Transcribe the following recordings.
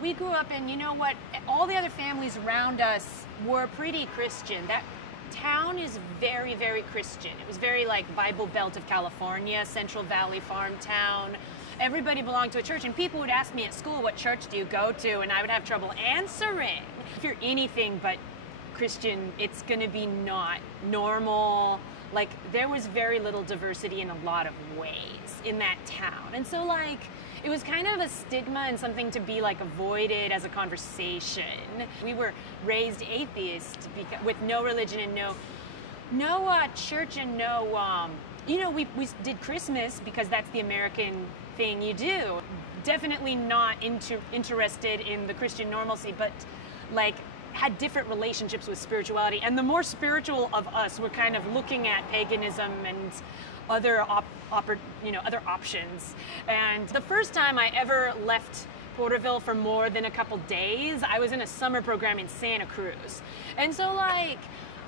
we grew up in, you know what, all the other families around us were pretty Christian. That town is very, very Christian. It was very like Bible Belt of California, Central Valley farm town. Everybody belonged to a church, and people would ask me at school, what church do you go to? And I would have trouble answering. If you're anything but Christian, it's going to be not normal. Like, there was very little diversity in a lot of ways in that town. And so, like, it was kind of a stigma and something to be, like, avoided as a conversation. We were raised atheist with no religion and no church and no, you know, we did Christmas because that's the American thing you do. Definitely not interested in the Christian normalcy, but, like, had different relationships with spirituality. And the more spiritual of us were kind of looking at paganism and other other options. And the first time I ever left Porterville for more than a couple days, I was in a summer program in Santa Cruz. And so, like,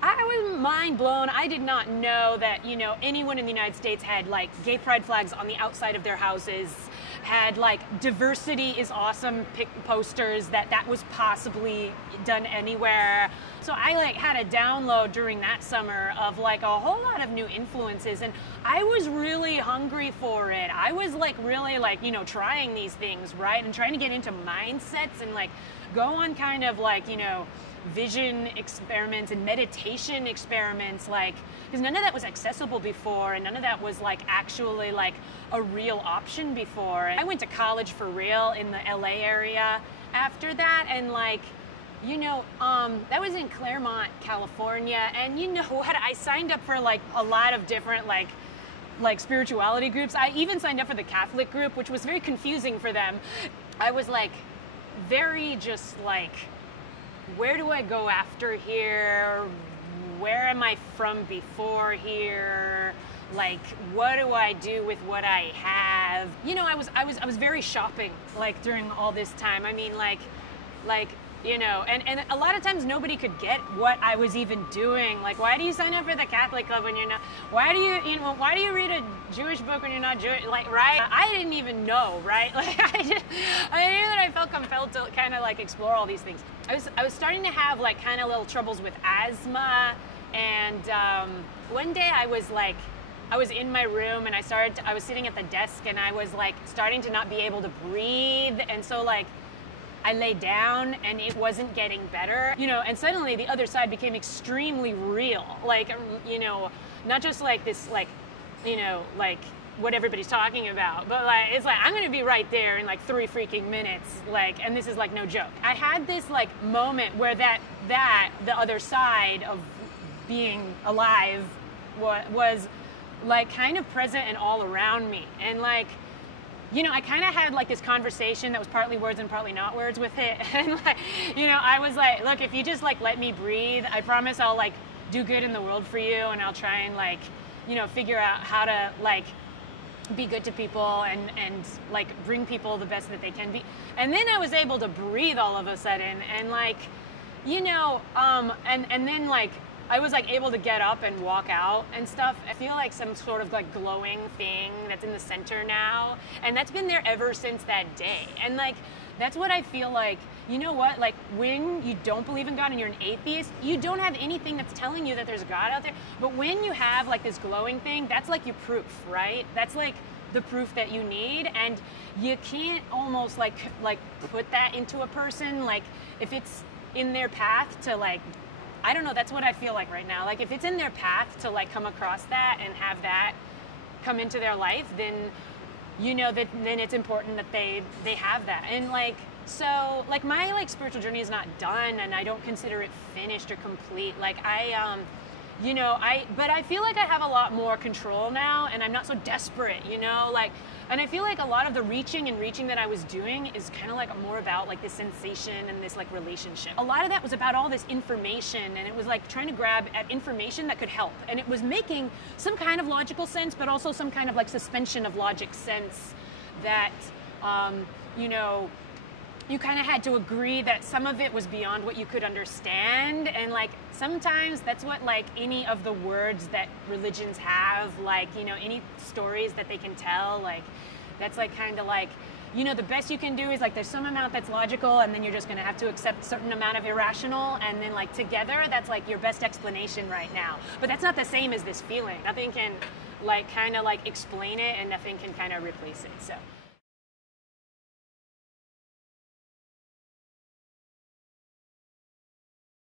I was mind blown. I did not know that, you know, anyone in the United States had, like, gay pride flags on the outside of their houses, had, like, diversity is awesome posters, that was possibly done anywhere. So I, like, had a download during that summer of, like, a whole lot of new influences, and I was really hungry for it. I was, like, really, like, you know, trying these things, right, and trying to get into mindsets and, like, go on kind of, like, you know, vision experiments and meditation experiments, like, because none of that was accessible before, and none of that was, like, actually, like, a real option before. I went to college for real in the LA area after that, and, like, you know, that was in Claremont, California, and you know what, I signed up for, like, a lot of different, like spirituality groups. I even signed up for the Catholic group, which was very confusing for them. I was, like, very just, like, where do I go after here? Where am I from before here? Like, what do I do with what I have? You know, I was very shopping, like, during all this time. I mean, like, you know, and a lot of times nobody could get what I was even doing. Like, why do you sign up for the Catholic Club when you're not? Why do you read a Jewish book when you're not Jewish? Like, right? I didn't even know, right? Like, I knew that I felt compelled to kind of, like, explore all these things. I was starting to have, like, kind of little troubles with asthma, and one day I was in my room, and I was sitting at the desk, and I was, like, starting to not be able to breathe, and so, like, I lay down, and it wasn't getting better, you know, and suddenly the other side became extremely real. Like, you know, not just like this, like, you know, like what everybody's talking about, but, like, it's like, I'm going to be right there in, like, 3 freaking minutes, like, and this is, like, no joke. I had this, like, moment where the other side of being alive was, like, kind of present and all around me. And, like, you know, I kind of had, like, this conversation that was partly words and partly not words with it. And, like, you know, I was like, look, if you just, like, let me breathe, I promise I'll, like, do good in the world for you, and I'll try and, like, you know, figure out how to, like, be good to people and like, bring people the best that they can be. And then I was able to breathe all of a sudden, and, like, you know, and then, like, I was, like, able to get up and walk out and stuff. I feel like some sort of, like, glowing thing that's in the center now. And that's been there ever since that day. And, like, that's what I feel like, you know what, like, when you don't believe in God and you're an atheist, you don't have anything that's telling you that there's God out there. But when you have, like, this glowing thing, that's, like, your proof, right? That's, like, the proof that you need. And you can't almost, like put that into a person. Like, if it's in their path to, like, I don't know, that's what I feel like right now. Like, if it's in their path to, like, come across that and have that come into their life, then, you know, that then it's important that they have that. And, like, so, like, my, like, spiritual journey is not done, and I don't consider it finished or complete. Like, you know, but I feel like I have a lot more control now, and I'm not so desperate, you know, like, and I feel like a lot of the reaching that I was doing is kind of, like, more about, like, this sensation and this, like, relationship. A lot of that was about all this information, and it was, like, trying to grab at information that could help, and it was making some kind of logical sense, but also some kind of, like, suspension of logic sense that, you know, you kind of had to agree that some of it was beyond what you could understand. And, like, sometimes that's what, like, any of the words that religions have, like, you know, any stories that they can tell, like, that's, like, kind of like, you know, the best you can do is like there's some amount that's logical, and then you're just going to have to accept a certain amount of irrational, and then like together, that's like your best explanation right now. But that's not the same as this feeling. Nothing can like kind of like explain it, and nothing can kind of replace it. So.